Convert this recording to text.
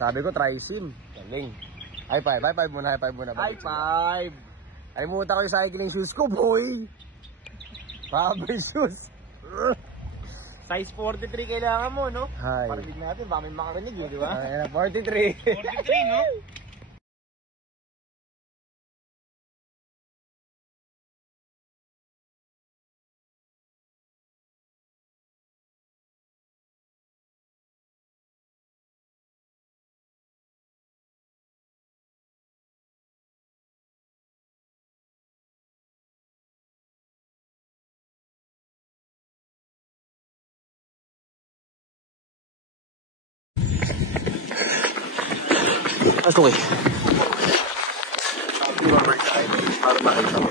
Sabi ko, try sim. Galing. High five muna. High five! Alimutan ko yung cycling shoes ko, boy. Rubber shoes. Size 43 kailangan mo, no? Hi. Parinig natin, baka may makarinig yun, di ba? Ayan na, 43. 43, no? That's the way. Para makita mo.